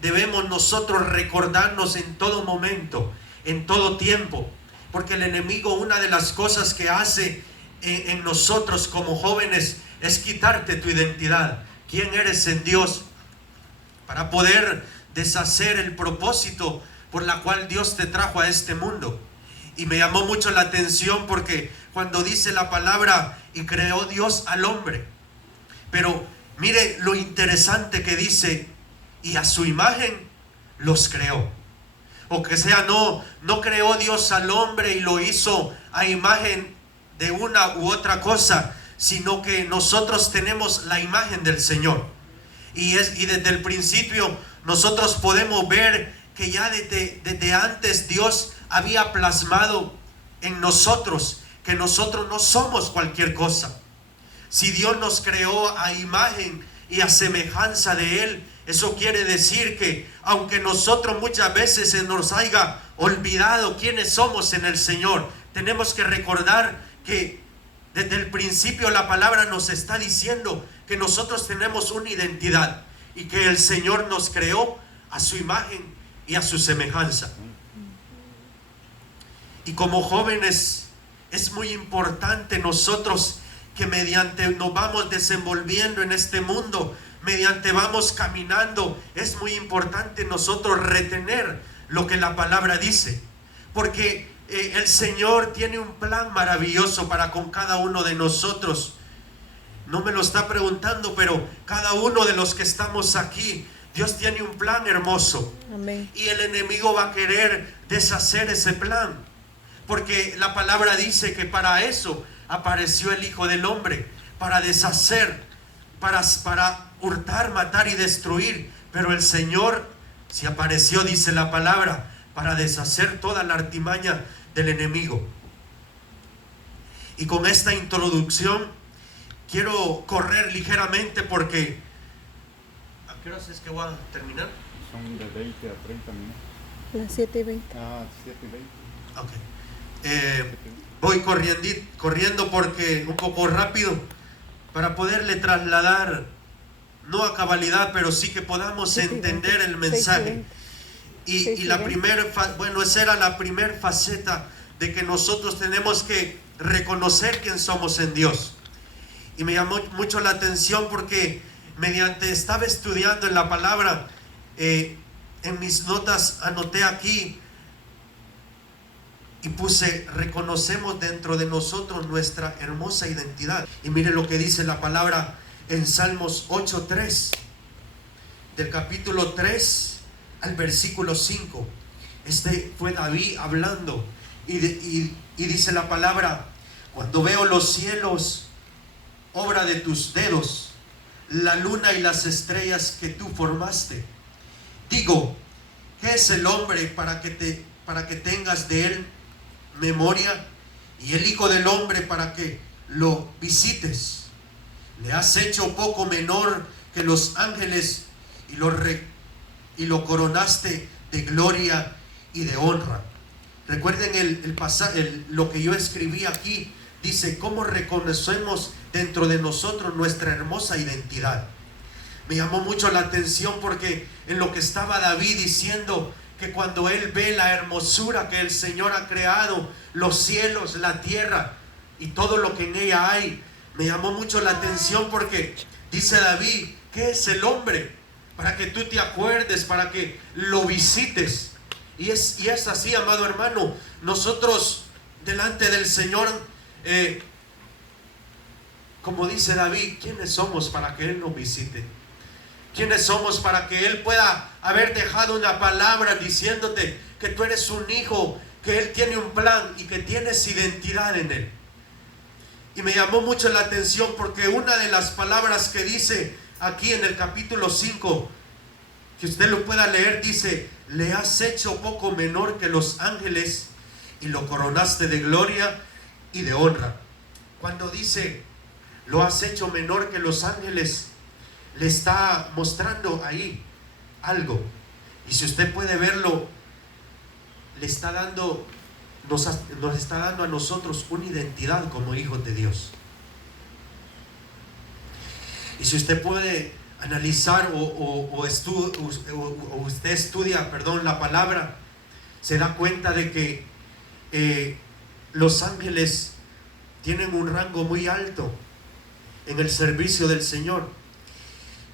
debemos nosotros recordarnos en todo momento, en todo tiempo, porque el enemigo, una de las cosas que hace en nosotros como jóvenes es quitarte tu identidad, quién eres en Dios, para poder deshacer el propósito por la cual Dios te trajo a este mundo. Y me llamó mucho la atención porque cuando dice la palabra y creó Dios al hombre, pero mire lo interesante que dice, y a su imagen los creó. O que sea, no creó Dios al hombre y lo hizo a imagen de una u otra cosa, sino que nosotros tenemos la imagen del Señor. Y desde el principio nosotros podemos ver que ya desde antes Dios había plasmado en nosotros que nosotros no somos cualquier cosa. Si Dios nos creó a imagen y a semejanza de Él, eso quiere decir que aunque nosotros muchas veces se nos haya olvidado quiénes somos en el Señor, tenemos que recordar que desde el principio la palabra nos está diciendo que nosotros tenemos una identidad y que el Señor nos creó a su imagen y a su semejanza. Y como jóvenes es muy importante nosotros que mediante nos vamos desenvolviendo en este mundo, mediante vamos caminando, es muy importante nosotros retener lo que la palabra dice, porque el Señor tiene un plan maravilloso para con cada uno de nosotros. No me lo está preguntando, pero cada uno de los que estamos aquí, Dios tiene un plan hermoso. Amén. Y el enemigo va a querer deshacer ese plan, porque la palabra dice que para eso apareció el Hijo del Hombre, para deshacer, para hurtar, matar y destruir. Pero el Señor se apareció, dice la palabra, para deshacer toda la artimaña del enemigo. Y con esta introducción quiero correr ligeramente porque ¿a qué horas es que voy a terminar? Son de 20 a 30 minutos. Las 7:20. Ah, 7:20. Ok. Voy corriendo porque un poco rápido para poderle trasladar, no a cabalidad, pero sí que podamos entender el mensaje. Y la esa era la primera faceta de que nosotros tenemos que reconocer quién somos en Dios. Y me llamó mucho la atención porque mediante estaba estudiando en la palabra, en mis notas anoté aquí y puse: reconocemos dentro de nosotros nuestra hermosa identidad. Y mire lo que dice la palabra en Salmos 8:3, del capítulo 3 al versículo 5. Este fue David hablando y dice la palabra: cuando veo los cielos, obra de tus dedos, la luna y las estrellas que tú formaste, digo, ¿qué es el hombre para que tengas de él memoria, y el Hijo del Hombre para que lo visites? Le has hecho poco menor que los ángeles y lo coronaste de gloria y de honra. Recuerden el pasaje, lo que yo escribí aquí. Dice: ¿cómo reconocemos dentro de nosotros nuestra hermosa identidad? Me llamó mucho la atención porque en lo que estaba David diciendo, que cuando él ve la hermosura que el Señor ha creado, los cielos, la tierra y todo lo que en ella hay, me llamó mucho la atención porque dice David: ¿qué es el hombre para que tú te acuerdes, para que lo visites? Y es así, amado hermano, nosotros delante del Señor, como dice David, ¿quiénes somos para que Él nos visite? ¿Quiénes somos para que Él pueda haber dejado una palabra diciéndote que tú eres un hijo, que Él tiene un plan y que tienes identidad en Él? Y me llamó mucho la atención porque una de las palabras que dice aquí en el capítulo 5, que usted lo pueda leer, dice: le has hecho poco menor que los ángeles y lo coronaste de gloria y de honra. Cuando dice lo has hecho menor que los ángeles, le está mostrando ahí algo. Y si usted puede verlo, le está dando, nos está dando a nosotros una identidad como hijos de Dios. Y si usted puede analizar o usted estudia, la palabra, se da cuenta de que los ángeles tienen un rango muy alto en el servicio del Señor.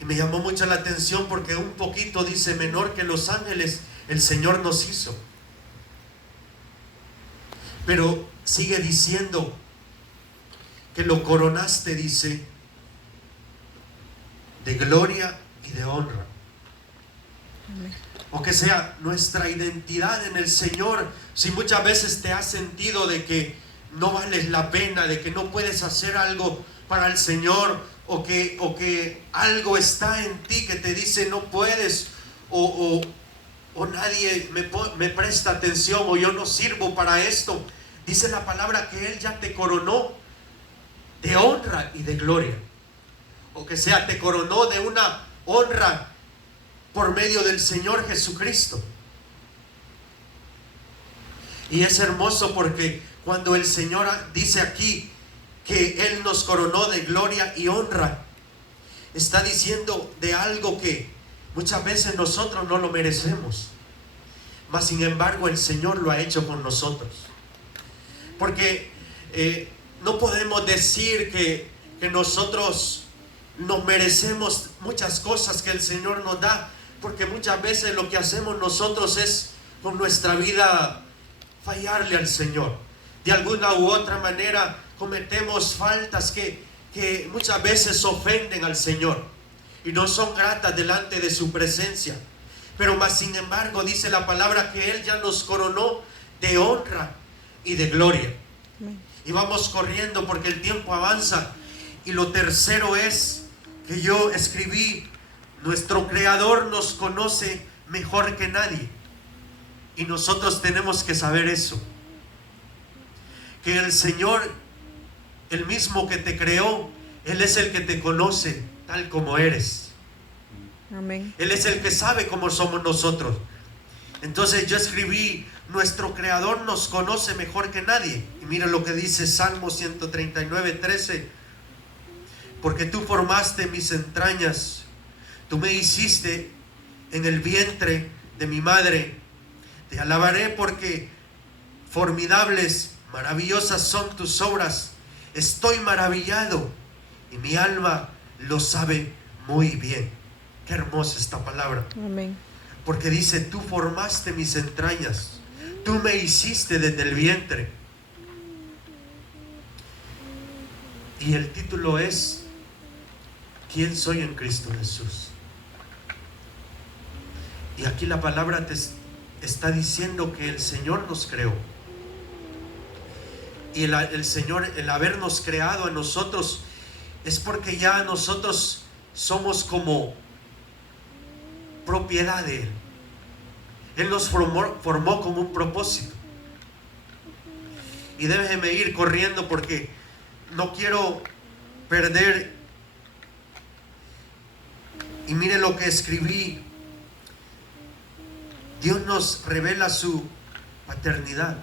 Y me llamó mucho la atención porque un poquito dice: menor que los ángeles el Señor nos hizo. Pero sigue diciendo que lo coronaste, dice, de gloria y de honra. Amén. O que sea nuestra identidad en el Señor. Si muchas veces te has sentido de que no vales la pena, de que no puedes hacer algo para el Señor, o que algo está en ti que te dice no puedes, o nadie me presta atención, o yo no sirvo para esto, dice la palabra que Él ya te coronó de honra y de gloria. O que sea, te coronó de una honra por medio del Señor Jesucristo. Y es hermoso porque cuando el Señor dice aquí que Él nos coronó de gloria y honra, está diciendo de algo que muchas veces nosotros no lo merecemos, mas sin embargo el Señor lo ha hecho por nosotros. Porque no podemos decir que nosotros nos merecemos muchas cosas que el Señor nos da, porque muchas veces lo que hacemos nosotros es con nuestra vida fallarle al Señor. De alguna u otra manera cometemos faltas que muchas veces ofenden al Señor y no son gratas delante de su presencia. Pero más sin embargo dice la palabra que Él ya nos coronó de honra y de gloria. Y vamos corriendo porque el tiempo avanza. Y lo tercero es que yo escribí: nuestro Creador nos conoce mejor que nadie. Y nosotros tenemos que saber eso, que el Señor, el mismo que te creó, Él es el que te conoce tal como eres. Amén. Él es el que sabe cómo somos nosotros. Entonces yo escribí: nuestro Creador nos conoce mejor que nadie. Y mira lo que dice Salmo 139:13: porque tú formaste mis entrañas, tú me hiciste en el vientre de mi madre. Te alabaré porque formidables, maravillosas son tus obras. Estoy maravillado y mi alma lo sabe muy bien. Qué hermosa esta palabra. Amén. Porque dice: tú formaste mis entrañas, tú me hiciste desde el vientre. Y el título es: ¿quién soy en Cristo Jesús? Y aquí la palabra te está diciendo que el Señor nos creó. Y el Señor, el habernos creado a nosotros, es porque ya nosotros somos como propiedad de Él. Él nos formó con un propósito. Y déjeme ir corriendo porque no quiero perder. Y mire lo que escribí. Dios nos revela su paternidad.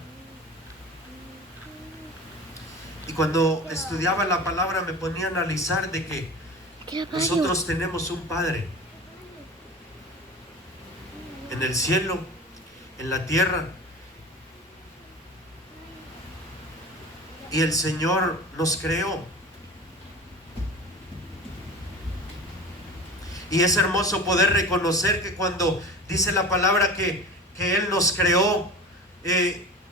Y cuando estudiaba la palabra me ponía a analizar de que nosotros tenemos un Padre en el cielo, en la tierra. Y el Señor nos creó. Y es hermoso poder reconocer que cuando dice la palabra que Él nos creó,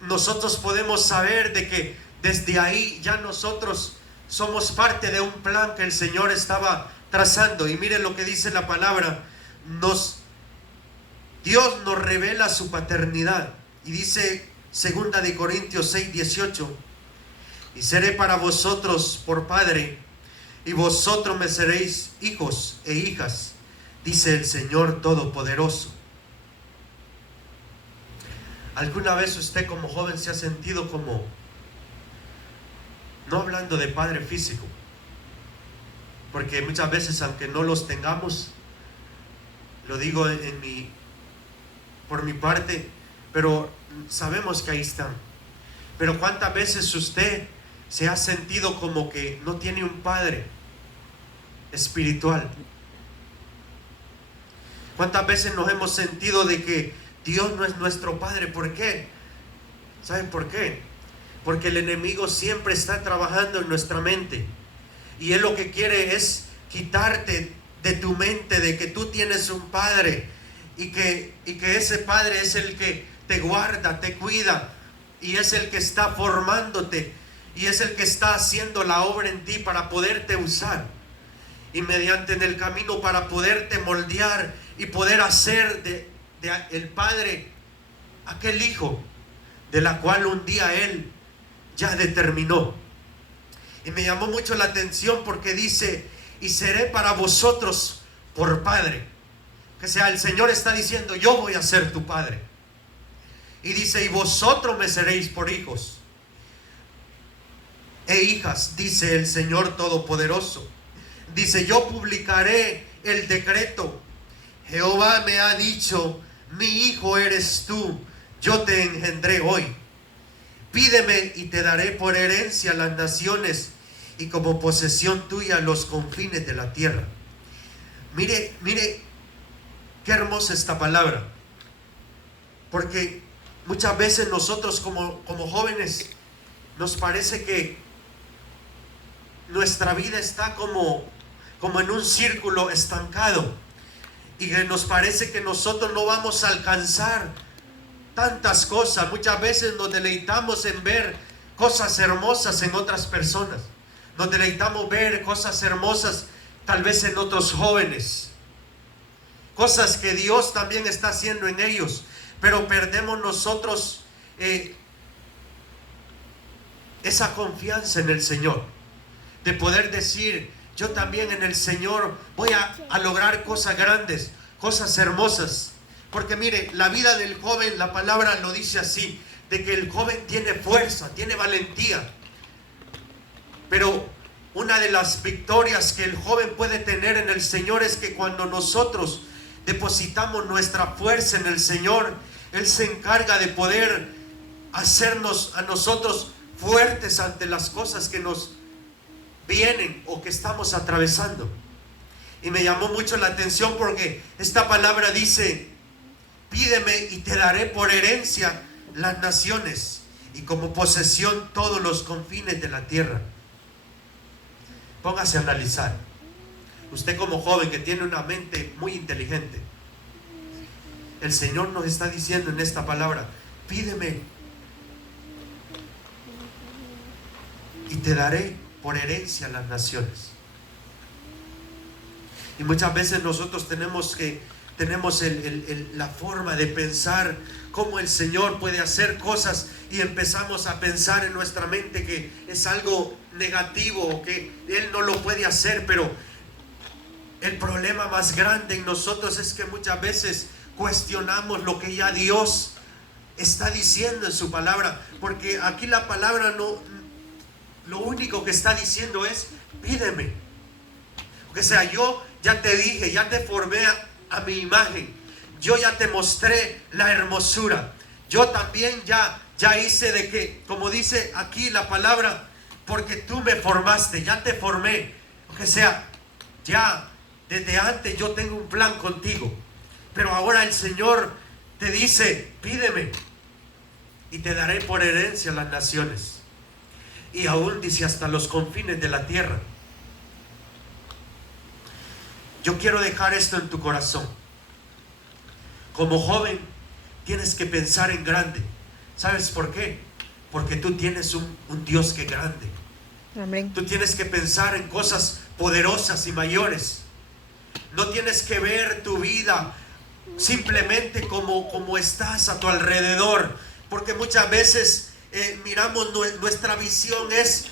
nosotros podemos saber de que desde ahí ya nosotros somos parte de un plan que el Señor estaba trazando. Y miren lo que dice la palabra: Dios nos revela su paternidad. Y dice 2 de Corintios 6:18: y seré para vosotros por padre, y vosotros me seréis hijos e hijas, dice el Señor Todopoderoso. ¿Alguna vez usted como joven se ha sentido como, no hablando de padre físico, porque muchas veces aunque no los tengamos, lo digo por mi parte, pero sabemos que ahí están, pero cuántas veces usted se ha sentido como que no tiene un padre espiritual? ¿Cuántas veces nos hemos sentido de que Dios no es nuestro Padre? ¿Por qué? ¿Saben por qué? Porque el enemigo siempre está trabajando en nuestra mente. Y él lo que quiere es quitarte de tu mente de que tú tienes un Padre. Y que ese Padre es el que te guarda, te cuida. Y es el que está formándote. Y es el que está haciendo la obra en ti para poderte usar. Y mediante en el camino para poderte moldear y poder hacer de el Padre aquel hijo de la cual un día Él ya determinó. Y me llamó mucho la atención porque dice: y seré para vosotros por Padre. Que sea, el Señor está diciendo: yo voy a ser tu Padre. Y dice: y vosotros me seréis por hijos e hijas, dice el Señor Todopoderoso. Dice: yo publicaré el decreto. Jehová me ha dicho: mi hijo eres tú, yo te engendré hoy. Pídeme y te daré por herencia las naciones y como posesión tuya los confines de la tierra. Mire qué hermosa esta palabra. Porque muchas veces nosotros como jóvenes nos parece que nuestra vida está como en un círculo estancado. Y que nos parece que nosotros no vamos a alcanzar tantas cosas. Muchas veces nos deleitamos en ver cosas hermosas en otras personas. Nos deleitamos ver cosas hermosas tal vez en otros jóvenes. Cosas que Dios también está haciendo en ellos. Pero perdemos nosotros esa confianza en el Señor. De poder decir: yo también en el Señor voy a lograr cosas grandes, cosas hermosas. Porque mire, la vida del joven, la palabra lo dice así, de que el joven tiene fuerza, tiene valentía. Pero una de las victorias que el joven puede tener en el Señor es que cuando nosotros depositamos nuestra fuerza en el Señor, Él se encarga de poder hacernos a nosotros fuertes ante las cosas que nos vienen o que estamos atravesando. Y me llamó mucho la atención porque esta palabra dice: pídeme y te daré por herencia las naciones y como posesión todos los confines de la tierra. Póngase a analizar. Usted como joven que tiene una mente muy inteligente, el Señor nos está diciendo en esta palabra: pídeme y te daré por herencia las naciones. Y muchas veces nosotros tenemos la forma de pensar cómo el Señor puede hacer cosas y empezamos a pensar en nuestra mente que es algo negativo o que Él no lo puede hacer. Pero el problema más grande en nosotros es que muchas veces cuestionamos lo que ya Dios está diciendo en su palabra, porque aquí la palabra lo único que está diciendo es: pídeme. O sea, yo ya te dije, ya te formé a mi imagen, yo ya te mostré la hermosura, yo también ya hice de que, como dice aquí la palabra, porque tú me formaste, ya te formé. O sea, ya desde antes yo tengo un plan contigo. Pero ahora el Señor te dice: pídeme y te daré por herencia las naciones. Y aún dice: hasta los confines de la tierra. Yo quiero dejar esto en tu corazón. Como joven tienes que pensar en grande. ¿Sabes por qué? Porque tú tienes un Dios que es grande. Amén. Tú tienes que pensar en cosas poderosas y mayores. No tienes que ver tu vida simplemente como estás a tu alrededor. Porque muchas veces miramos, nuestra visión es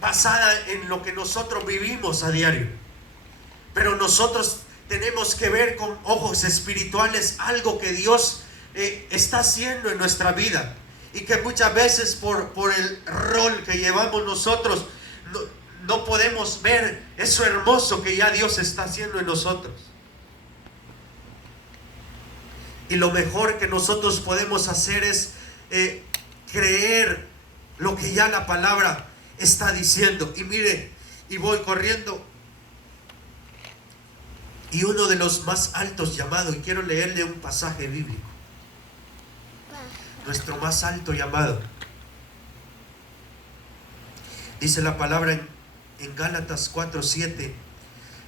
basada en lo que nosotros vivimos a diario. Pero nosotros tenemos que ver con ojos espirituales algo que Dios está haciendo en nuestra vida. Y que muchas veces por el rol que llevamos nosotros no podemos ver eso hermoso que ya Dios está haciendo en nosotros. Y lo mejor que nosotros podemos hacer es creer lo que ya la palabra está diciendo. Y mire, y voy corriendo y uno de los más altos llamado, y quiero leerle un pasaje bíblico, nuestro más alto llamado. Dice la palabra en Gálatas 4:7: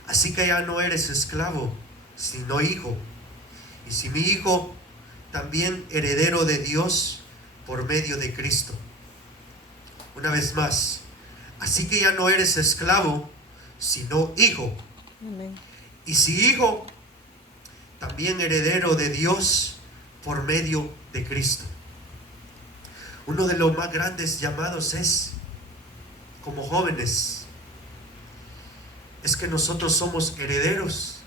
así que ya no eres esclavo, sino hijo, y si mi hijo, también heredero de Dios por medio de Cristo. Una vez más, así que ya no eres esclavo, sino hijo. Amén. Y si hijo, también heredero de Dios por medio de Cristo. Uno de los más grandes llamados es, como jóvenes, es que nosotros somos herederos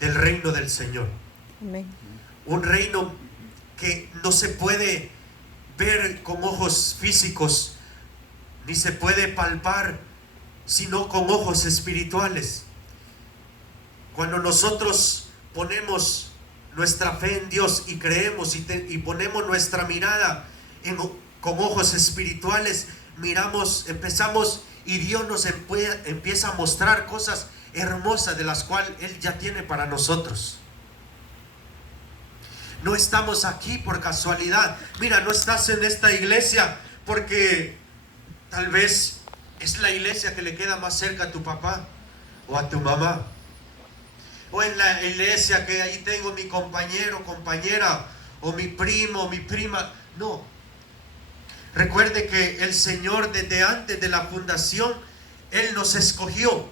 del reino del Señor. Amén. Un reino que no se puede ver con ojos físicos, ni se puede palpar, sino con ojos espirituales. Cuando nosotros ponemos nuestra fe en Dios y creemos y ponemos nuestra mirada con ojos espirituales, miramos, empezamos, y Dios nos empieza a mostrar cosas hermosas de las cuales Él ya tiene para nosotros. No estamos aquí por casualidad. Mira, no estás en esta iglesia porque tal vez es la iglesia que le queda más cerca a tu papá o a tu mamá, o en la iglesia que ahí tengo mi compañero, compañera, o mi primo, mi prima. No. Recuerde que el Señor, desde antes de la fundación, Él nos escogió,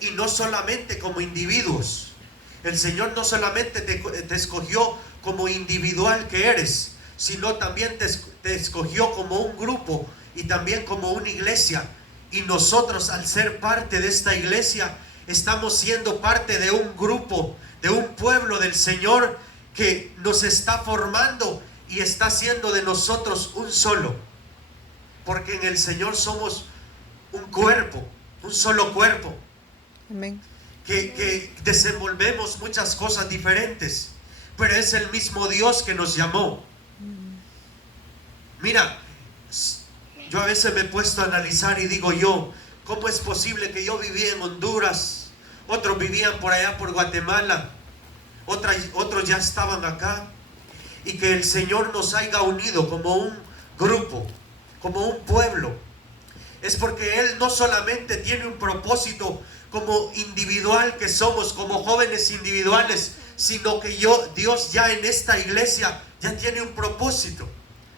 y no solamente como individuos. El Señor no solamente te escogió como individual que eres, sino también te escogió como un grupo y también como una iglesia. Y nosotros, al ser parte de esta iglesia, estamos siendo parte de un grupo, de un pueblo del Señor que nos está formando y está haciendo de nosotros un solo. Porque en el Señor somos un cuerpo, un solo cuerpo. Amén. Que desenvolvemos muchas cosas diferentes, pero es el mismo Dios que nos llamó. Mira, yo a veces me he puesto a analizar y digo yo, ¿cómo es posible que yo vivía en Honduras, otros vivían por allá por Guatemala, otros ya estaban acá, y que el Señor nos haya unido como un grupo, como un pueblo? Es porque Él no solamente tiene un propósito como individual que somos, como jóvenes individuales, sino que Dios ya en esta iglesia ya tiene un propósito.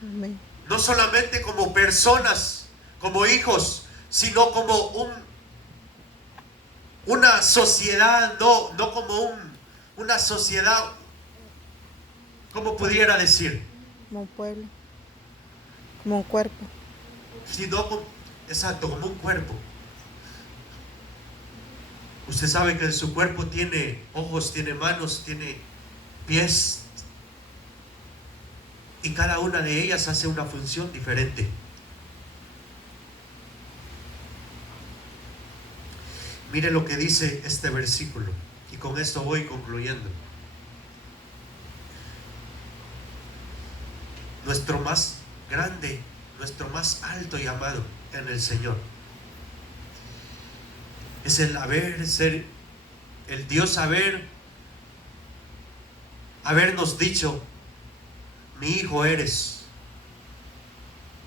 Amén. No solamente como personas, como hijos, sino como una sociedad, no como una sociedad, ¿cómo pudiera decir? Como un pueblo. Como un cuerpo. Sino exacto, como un cuerpo. Usted sabe que en su cuerpo tiene ojos, tiene manos, tiene pies, y cada una de ellas hace una función diferente. Mire lo que dice este versículo, y con esto voy concluyendo. Nuestro más grande, nuestro más alto llamado en el Señor es el Dios habernos dicho: mi hijo eres,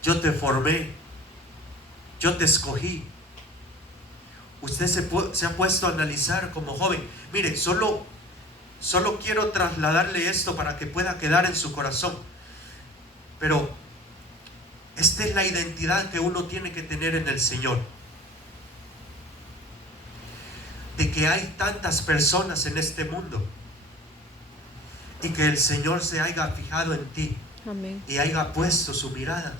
yo te formé, yo te escogí. Usted se ha puesto a analizar como joven. Mire, solo quiero trasladarle esto para que pueda quedar en su corazón. Pero esta es la identidad que uno tiene que tener en el Señor. De que hay tantas personas en este mundo y que el Señor se haya fijado en ti. Amén. Y haya puesto su mirada.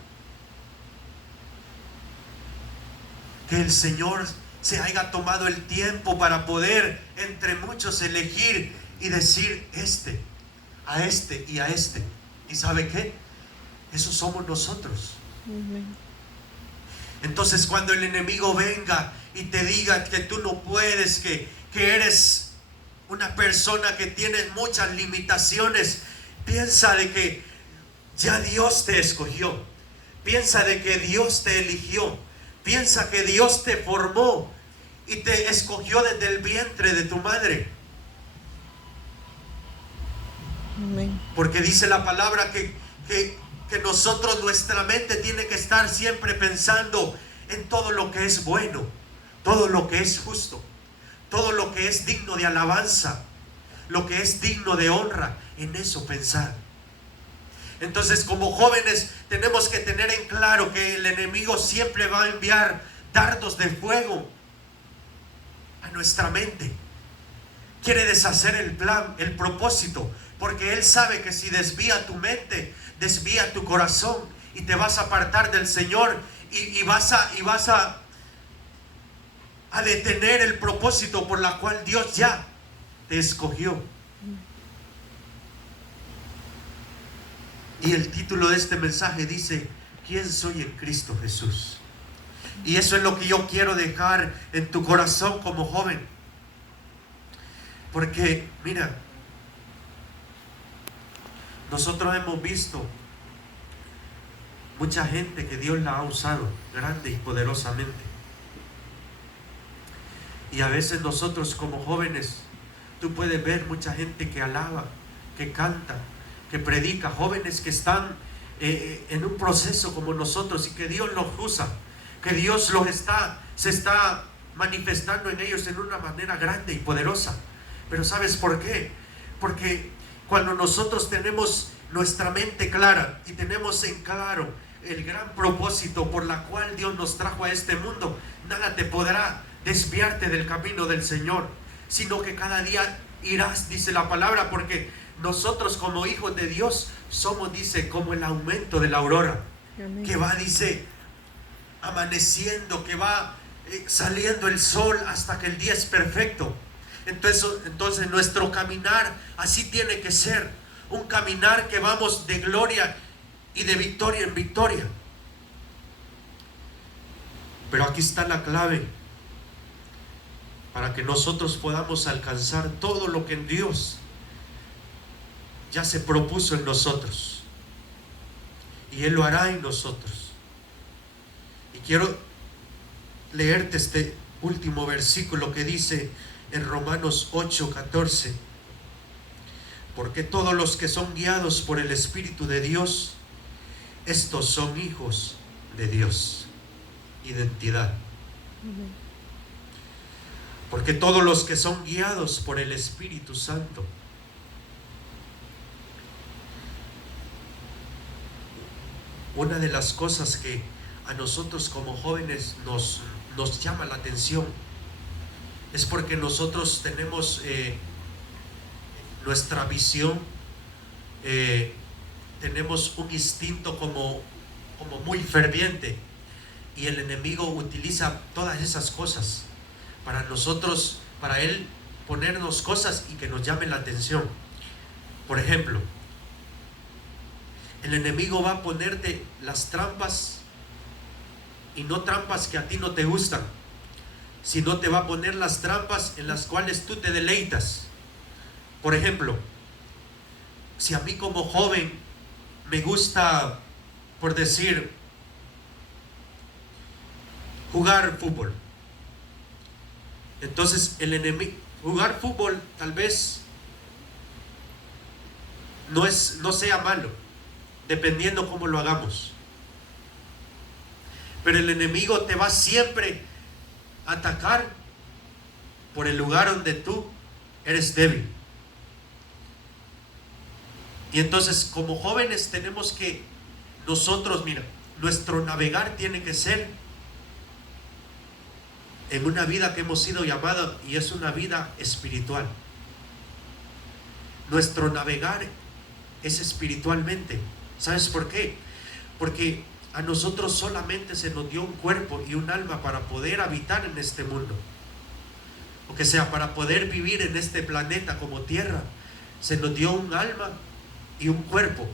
Que el Señor se haya tomado el tiempo para poder entre muchos elegir y decir a este y a este. ¿Y sabe qué? Eso somos nosotros. Amén. Entonces, cuando el enemigo venga y te diga que tú no puedes, que eres una persona que tiene muchas limitaciones, piensa de que ya Dios te escogió, piensa de que Dios te eligió, piensa que Dios te formó y te escogió desde el vientre de tu madre. Amén. Porque dice la palabra que nosotros, nuestra mente tiene que estar siempre pensando en todo lo que es bueno, todo lo que es justo, todo lo que es digno de alabanza, lo que es digno de honra, en eso pensar. Entonces, como jóvenes tenemos que tener en claro que el enemigo siempre va a enviar dardos de fuego a nuestra mente. Quiere deshacer el plan, el propósito, porque él sabe que si desvía tu mente, desvía tu corazón y te vas a apartar del Señor y vas a detener el propósito por la cual Dios ya te escogió. Y el título de este mensaje dice: ¿quién soy en Cristo Jesús? Y eso es lo que yo quiero dejar en tu corazón como joven. Porque, mira, nosotros hemos visto mucha gente que Dios la ha usado grande y poderosamente. Y a veces nosotros como jóvenes, tú puedes ver mucha gente que alaba, que canta, que predica, jóvenes que están en un proceso como nosotros y que Dios los usa, que Dios se está manifestando en ellos en una manera grande y poderosa. Pero ¿sabes por qué? Porque cuando nosotros tenemos nuestra mente clara y tenemos en claro el gran propósito por la cual Dios nos trajo a este mundo, nada te podrá desviarte del camino del Señor, sino que cada día irás, dice la palabra, porque nosotros como hijos de Dios somos, dice, como el aumento de la aurora. Amén. Que va, dice, amaneciendo, que va saliendo el sol hasta que el día es perfecto. Entonces nuestro caminar así tiene que ser, un caminar que vamos de gloria y de victoria en victoria. Pero aquí está la clave para que nosotros podamos alcanzar todo lo que en Dios ya se propuso en nosotros, y Él lo hará en nosotros. Y quiero leerte este último versículo que dice en Romanos 8:14: porque todos los que son guiados por el Espíritu de Dios, estos son hijos de Dios. Identidad. Porque todos los que son guiados por el Espíritu Santo, una de las cosas que a nosotros como jóvenes nos llama la atención es porque nosotros tenemos nuestra visión, tenemos un instinto como muy ferviente, y el enemigo utiliza todas esas cosas para nosotros, para él ponernos cosas y que nos llamen la atención. Por ejemplo, el enemigo va a ponerte las trampas, y no trampas que a ti no te gustan, sino te va a poner las trampas en las cuales tú te deleitas. Por ejemplo, si a mí como joven me gusta, por decir, jugar fútbol, entonces el enemigo, jugar fútbol tal vez no sea malo, dependiendo cómo lo hagamos, pero el enemigo te va siempre a atacar por el lugar donde tú eres débil. Y entonces como jóvenes tenemos que nosotros, mira, nuestro navegar tiene que ser en una vida que hemos sido llamados, y es una vida espiritual. Nuestro navegar es espiritualmente. ¿Sabes por qué? Porque a nosotros solamente se nos dio un cuerpo y un alma para poder habitar en este mundo. O que sea, para poder vivir en este planeta como tierra, se nos dio un alma y un cuerpo.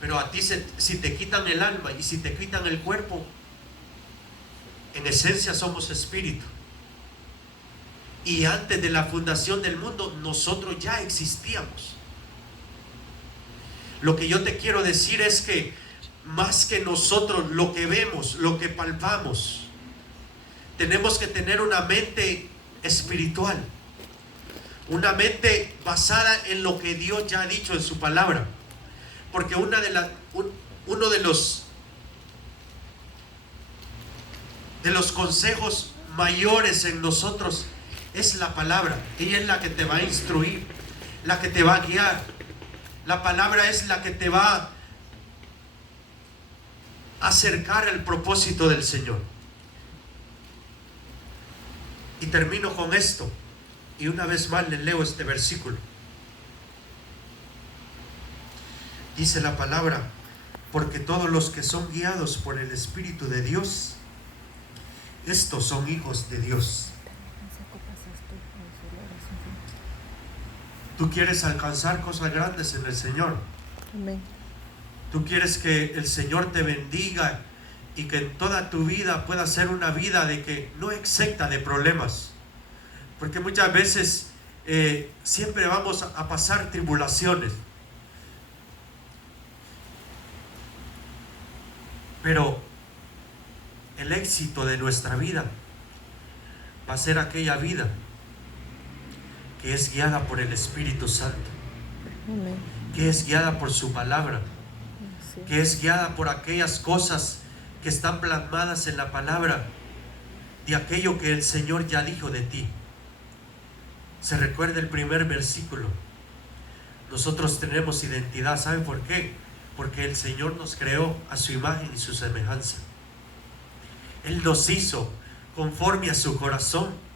Pero a ti si te quitan el alma y si te quitan el cuerpo, en esencia somos espíritu. Y antes de la fundación del mundo nosotros ya existíamos. Lo que yo te quiero decir es que más que nosotros lo que vemos, lo que palpamos, tenemos que tener una mente espiritual, una mente basada en lo que Dios ya ha dicho en su palabra, porque uno de los consejos mayores en nosotros es la palabra. Ella es la que te va a instruir, la que te va a guiar. La palabra es la que te va a acercar al propósito del Señor. Y termino con esto, y una vez más les leo este versículo. Dice la palabra: porque todos los que son guiados por el Espíritu de Dios, estos son hijos de Dios. Tú quieres alcanzar cosas grandes en el Señor. Amén. Tú quieres que el Señor te bendiga y que en toda tu vida pueda ser una vida de que no exenta de problemas. Porque muchas veces siempre vamos a pasar tribulaciones. Pero el éxito de nuestra vida va a ser aquella vida que es guiada por el Espíritu Santo, Amén. que es guiada por su palabra, Sí. que es guiada por aquellas cosas que están plasmadas en la palabra, de aquello que el Señor ya dijo de ti. Se recuerda el primer versículo: nosotros tenemos identidad. ¿Saben por qué? Porque el Señor nos creó a su imagen y su semejanza. Él nos hizo conforme a su corazón.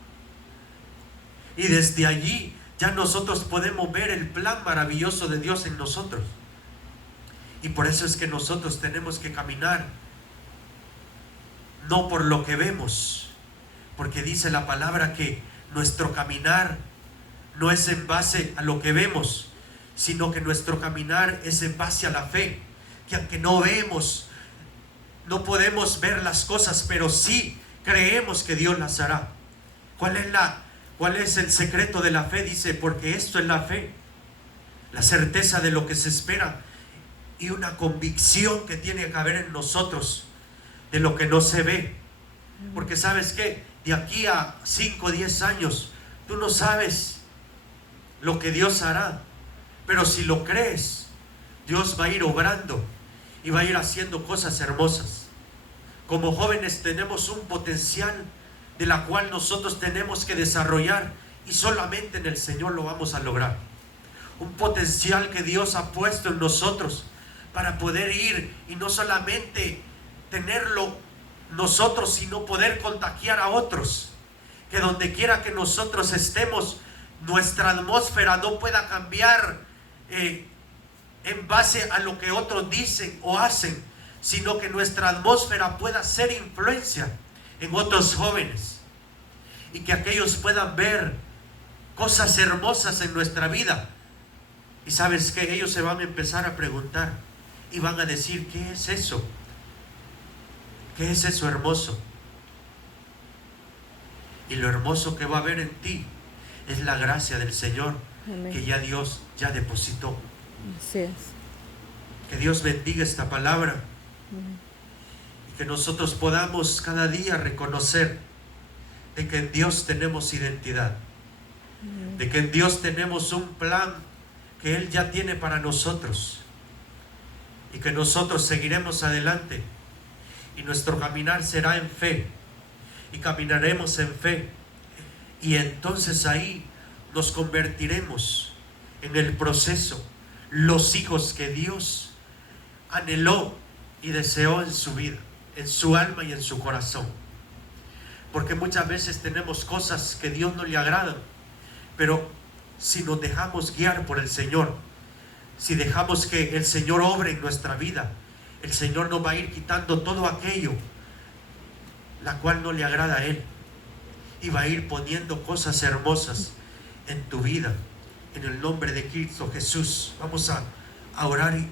Y desde allí ya nosotros podemos ver el plan maravilloso de Dios en nosotros. Y por eso es que nosotros tenemos que caminar no por lo que vemos, porque dice la palabra que nuestro caminar no es en base a lo que vemos, sino que nuestro caminar es en base a la fe, que aunque no vemos, no podemos ver las cosas, pero sí creemos que Dios las hará. ¿Cuál es el secreto de la fe? Dice: porque esto es la fe, la certeza de lo que se espera y una convicción que tiene que haber en nosotros de lo que no se ve. Porque ¿sabes qué? De aquí a 5 o 10 años tú no sabes lo que Dios hará, pero si lo crees, Dios va a ir obrando y va a ir haciendo cosas hermosas. Como jóvenes tenemos un potencial de la cual nosotros tenemos que desarrollar, y solamente en el Señor lo vamos a lograr. Un potencial que Dios ha puesto en nosotros para poder ir y no solamente tenerlo nosotros, sino poder contagiar a otros. Que donde quiera que nosotros estemos, nuestra atmósfera no pueda cambiar en base a lo que otros dicen o hacen, sino que nuestra atmósfera pueda ser influencia en otros jóvenes, y que aquellos puedan ver cosas hermosas en nuestra vida. Y sabes que ellos se van a empezar a preguntar y van a decir: ¿qué es eso? ¿Qué es eso hermoso? Y lo hermoso que va a haber en ti es la gracia del Señor. Amén. Que ya Dios ya depositó. Así es. Que Dios bendiga esta palabra. Amén. Y que nosotros podamos cada día reconocer de que en Dios tenemos identidad. Amén. De que en Dios tenemos un plan que Él ya tiene para nosotros. Y que nosotros seguiremos adelante. Y nuestro caminar será en fe. Y caminaremos en fe. Y entonces ahí nos convertiremos en el proceso los hijos que Dios anheló y deseó en su vida, en su alma y en su corazón. Porque muchas veces tenemos cosas que a Dios no le agradan, pero si nos dejamos guiar por el Señor, si dejamos que el Señor obre en nuestra vida, el Señor nos va a ir quitando todo aquello la cual no le agrada a Él, y va a ir poniendo cosas hermosas en tu vida, en el nombre de Cristo Jesús. Vamos a orar y